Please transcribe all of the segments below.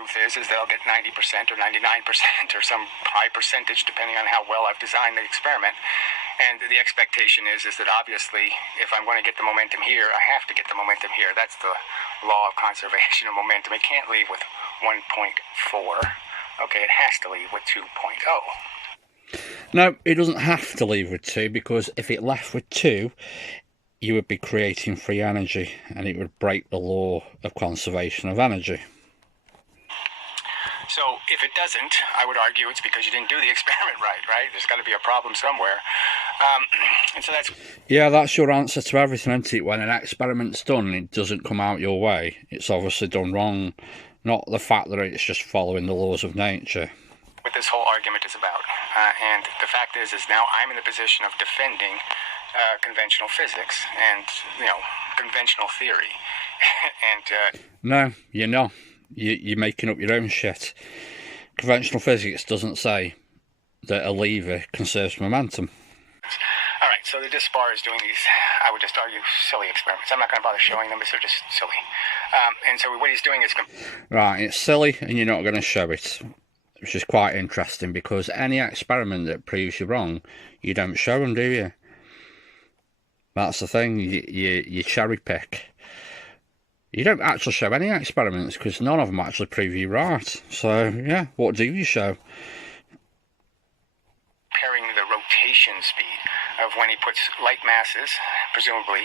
truth is that I'll get 90% or 99% or some high percentage depending on how well I've designed the experiment. And the expectation is that obviously if I'm going to get the momentum here, I have to get the momentum here. That's the law of conservation of momentum. It can't leave with 1.4. Okay, it has to leave with 2.0. No, it doesn't have to leave with 2, because if it left with 2, you would be creating free energy, and it would break the law of conservation of energy. So if it doesn't, I would argue it's because you didn't do the experiment right? There's got to be a problem somewhere. And so that's... Yeah, that's your answer to everything, isn't it? When an experiment's done and it doesn't come out your way, it's obviously done wrong, not the fact that it's just following the laws of nature. What this whole argument is about. And the fact is now I'm in the position of defending conventional physics and, conventional theory. And no, you're not. You're making up your own shit. Conventional physics doesn't say that a lever conserves momentum. All right, so the DISPAR is doing these, I would just argue, silly experiments. I'm not going to bother showing them because they're just silly. And so what he's doing is... Right, it's silly and you're not going to show it. Which is quite interesting, because any experiment that proves you wrong, you don't show them, do you? That's the thing, you cherry pick. You don't actually show any experiments, because none of them actually prove you right. So, yeah, what do you show? Comparing the rotation speed of when he puts light masses, presumably,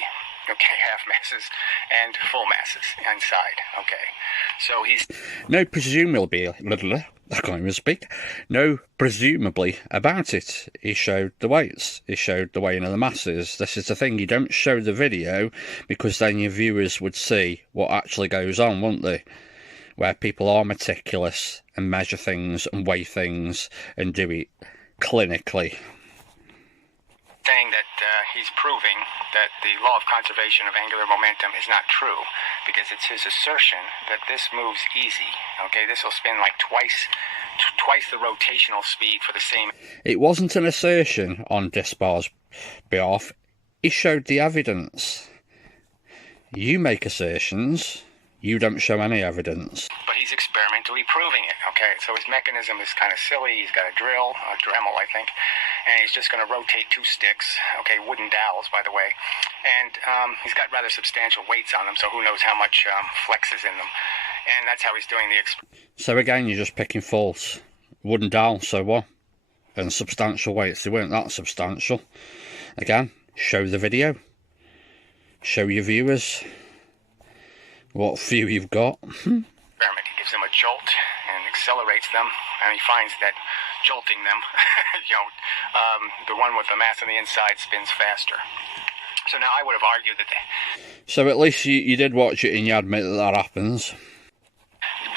half masses, and full masses inside, So he's... No, presumably, I can't even speak. No, presumably about it. He showed the weights. He showed the weighing of the masses. This is the thing, you don't show the video, because then your viewers would see what actually goes on, wouldn't they? Where people are meticulous and measure things and weigh things and do it clinically. Saying that he's proving that the law of conservation of angular momentum is not true, because it's his assertion that this moves easy. This will spin like twice the rotational speed for the same... It wasn't an assertion on DISPAR's behalf. He showed the evidence. You make assertions, you don't show any evidence. But he's experimentally proving it, So his mechanism is kind of silly. He's got a drill, a Dremel, I think, and he's just going to rotate 2 sticks, wooden dowels, by the way, and he's got rather substantial weights on them, so who knows how much flex is in them, and that's how he's doing the experiment. So again, you're just picking faults. Wooden dowels, so what? And substantial weights, they weren't that substantial. Again, show the video. Show your viewers what view you've got. Experiment. He gives them a jolt and accelerates them, and he finds that jolting them, the one with the mass on the inside spins faster. So now I would have argued that... So at least you did watch it and you admit that happens.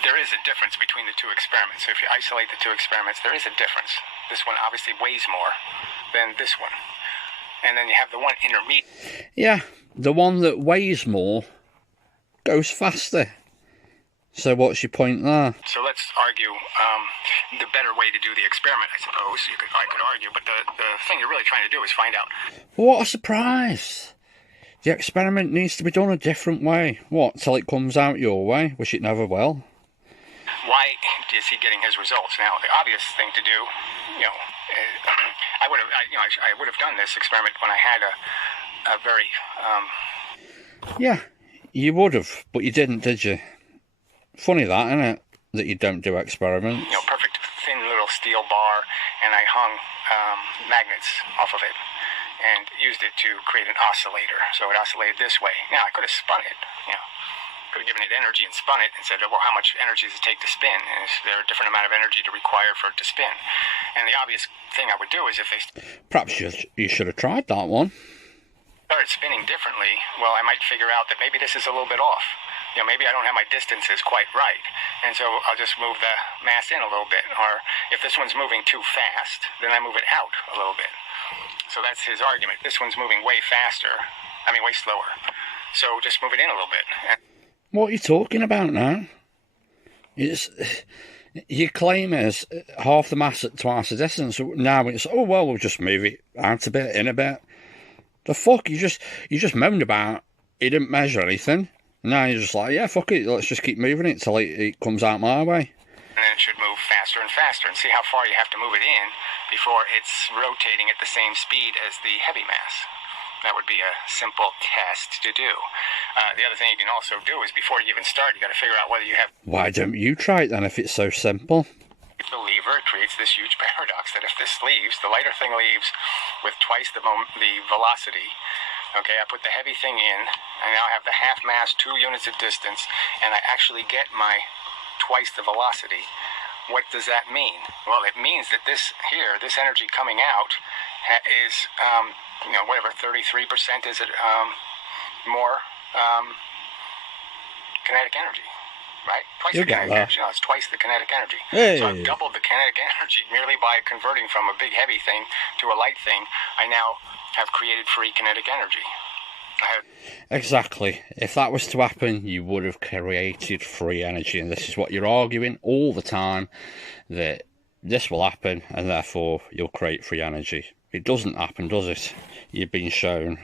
There is a difference between the 2 experiments. So if you isolate the 2 experiments, there is a difference. This one obviously weighs more than this one. And then you have the one intermediate. Yeah, the one that weighs more goes faster. So what's your point there? So let's argue the better way to do the experiment, I suppose. I could argue, but the thing you're really trying to do is find out... What a surprise! The experiment needs to be done a different way. What, till it comes out your way, which it never will? Why is he getting his results? Now, the obvious thing to do, I would have done this experiment when I had a very... Yeah, you would have, but you didn't, did you? Funny that, isn't it? That you don't do experiments. Perfect thin little steel bar, and I hung magnets off of it and used it to create an oscillator. So it oscillated this way. Now, I could have spun it, could have given it energy and spun it and said, well, how much energy does it take to spin? And is there a different amount of energy to require for it to spin? And the obvious thing I would do is if they... Perhaps you should have tried that one. Started spinning differently, well, I might figure out that maybe this is a little bit off. Maybe I don't have my distances quite right, and so I'll just move the mass in a little bit. Or if this one's moving too fast, then I move it out a little bit. So that's his argument. This one's moving way slower. So just move it in a little bit. What are you talking about now? Your claim is half the mass at twice the distance. Now it's, we'll just move it out a bit, in a bit. The fuck, you just moaned about he didn't measure anything. Now you're just like, yeah, fuck it, let's just keep moving it till it comes out my way. And then it should move faster and faster, and see how far you have to move it in before it's rotating at the same speed as the heavy mass. That would be a simple test to do. The other thing you can also do is before you even start, you got to figure out whether you have... Why don't you try it then if it's so simple? The lever, it creates this huge paradox that if this leaves, the lighter thing leaves with twice the velocity. Okay, I put the heavy thing in, I now have the half mass, 2 units of distance, and I actually get my twice the velocity. What does that mean? Well, it means that this energy coming out is, whatever, 33% is it, more kinetic energy, right? Twice the kinetic energy. No, it's twice the kinetic energy. Hey. So I've doubled the kinetic energy merely by converting from a big heavy thing to a light thing. I now have created free kinetic energy. Exactly. If that was to happen, you would have created free energy, and this is what you're arguing all the time, that this will happen and therefore you'll create free energy. It doesn't happen, does it? You've been shown.